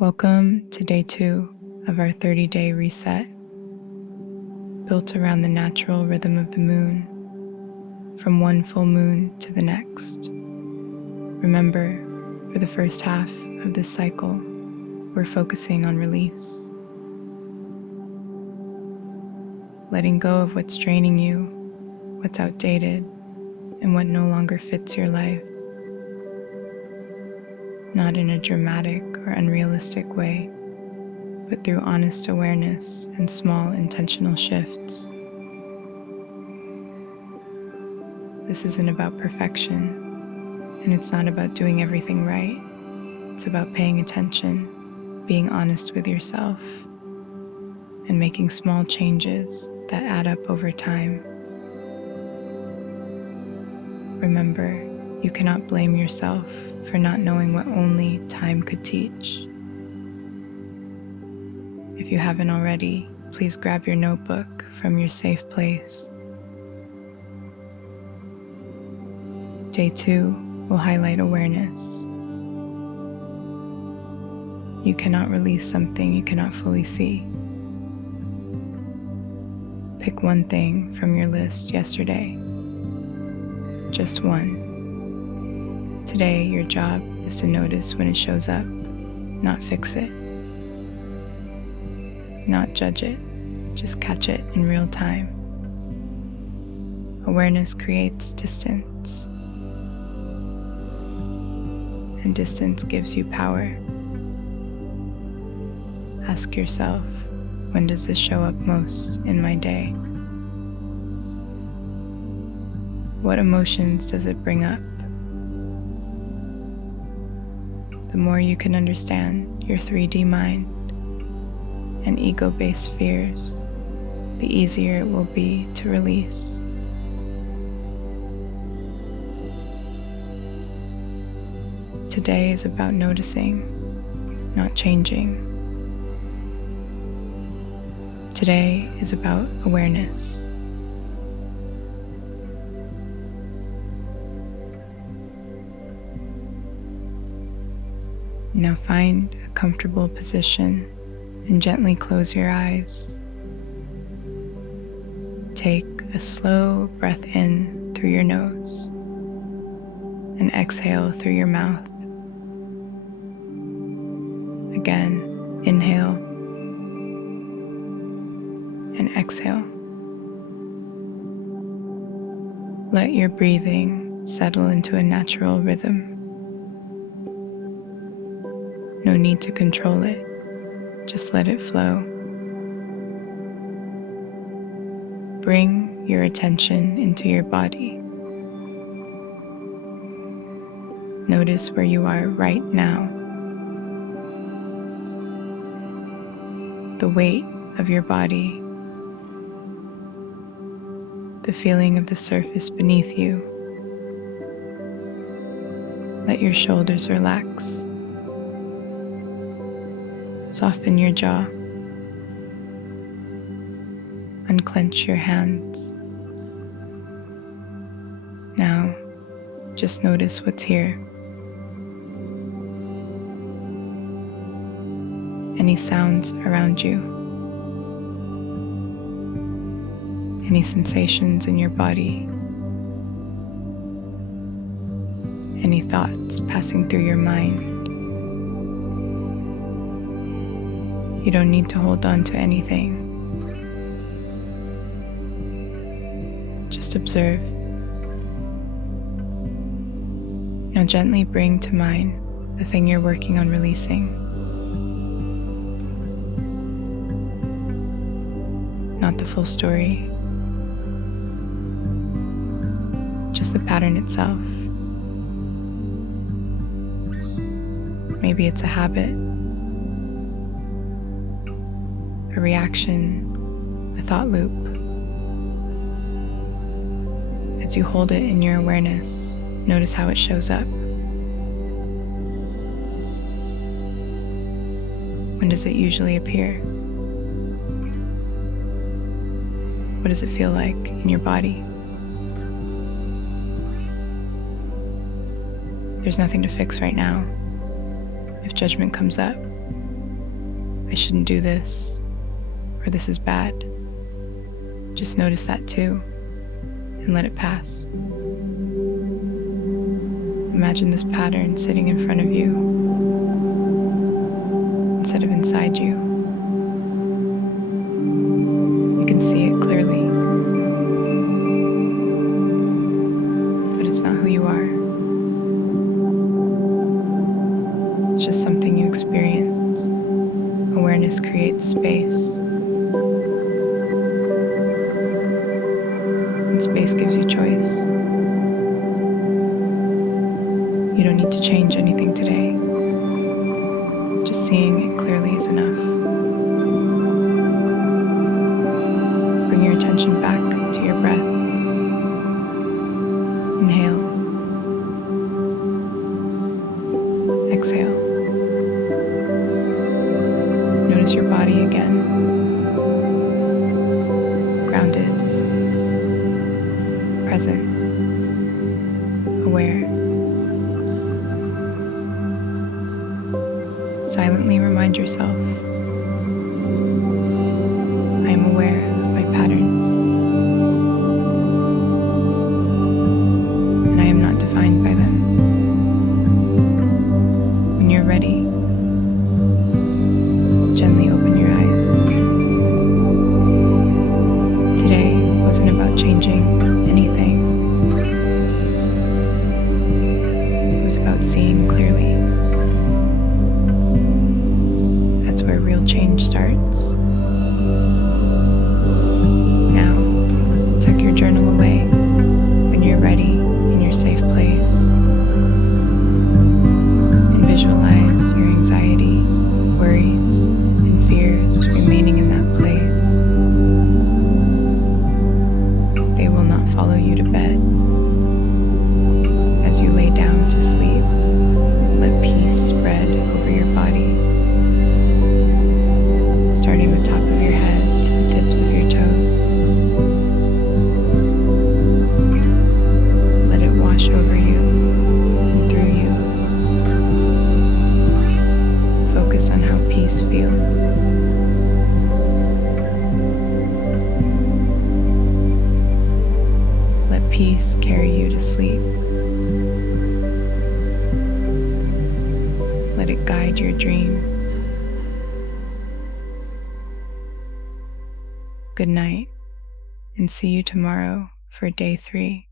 Welcome to day 2 of our 30-day reset, built around the natural rhythm of the moon, from one full moon to the next. Remember, for the first half of this cycle, we're focusing on release. Letting go of what's draining you, what's outdated, and what no longer fits your life. Not in a dramatic or unrealistic way, but through honest awareness and small intentional shifts. This isn't about perfection, and it's not about doing everything right. It's about paying attention, being honest with yourself, and making small changes that add up over time. Remember, you cannot blame yourself for not knowing what only time could teach. If you haven't already, please grab your notebook from your safe place. Day 2 will highlight awareness. You cannot release something you cannot fully see. Pick one thing from your list yesterday. Just one. Today, your job is to notice when it shows up, not fix it. Not judge it, just catch it in real time. Awareness creates distance, and distance gives you power. Ask yourself, when does this show up most in my day? What emotions does it bring up? The more you can understand your 3D mind and ego-based fears, the easier it will be to release. Today is about noticing, not changing. Today is about awareness. Now find a comfortable position and gently close your eyes. Take a slow breath in through your nose and exhale through your mouth. Again, inhale and exhale. Let your breathing settle into a natural rhythm. No need to control it, just let it flow. Bring your attention into your body. Notice where you are right now. The weight of your body, the feeling of the surface beneath you. Let your shoulders relax. Soften your jaw. Unclench your hands. Now, just notice what's here. Any sounds around you? Any sensations in your body? Any thoughts passing through your mind? You don't need to hold on to anything. Just observe. Now gently bring to mind the thing you're working on releasing. Not the full story, just the pattern itself. Maybe it's a habit, a reaction, a thought loop. As you hold it in your awareness, notice how it shows up. When does it usually appear? What does it feel like in your body? There's nothing to fix right now. If judgment comes up, I shouldn't do this, or this is bad. Just notice that too, and let it pass. Imagine this pattern sitting in front of you instead of inside you. You can see it clearly, but it's not who you are. It's just something you experience. Awareness creates space, and space gives you choice. You don't need to change anything today. Just seeing it clearly is enough. Bring your attention back to your breath. Inhale. Exhale. Notice your body again. Grounded. Present. Aware. Silently remind yourself, I am aware of my patterns, and I am not defined by them. When you're ready, gently open your eyes. Today wasn't about changing anything. It was about seeing clearly. That's where real change starts. Now, tuck your journal away when you're ready in your safe place. And visualize your anxiety, worries, and fears remaining in that place. They will not follow you to bed. As you lay down to sleep, let peace spread over your body, starting the top of your head to the tips of your toes. Let it wash over you and through you. Focus on how peace feels. Let peace carry you to sleep. Let it guide your dreams. Good night, and see you tomorrow for day 3.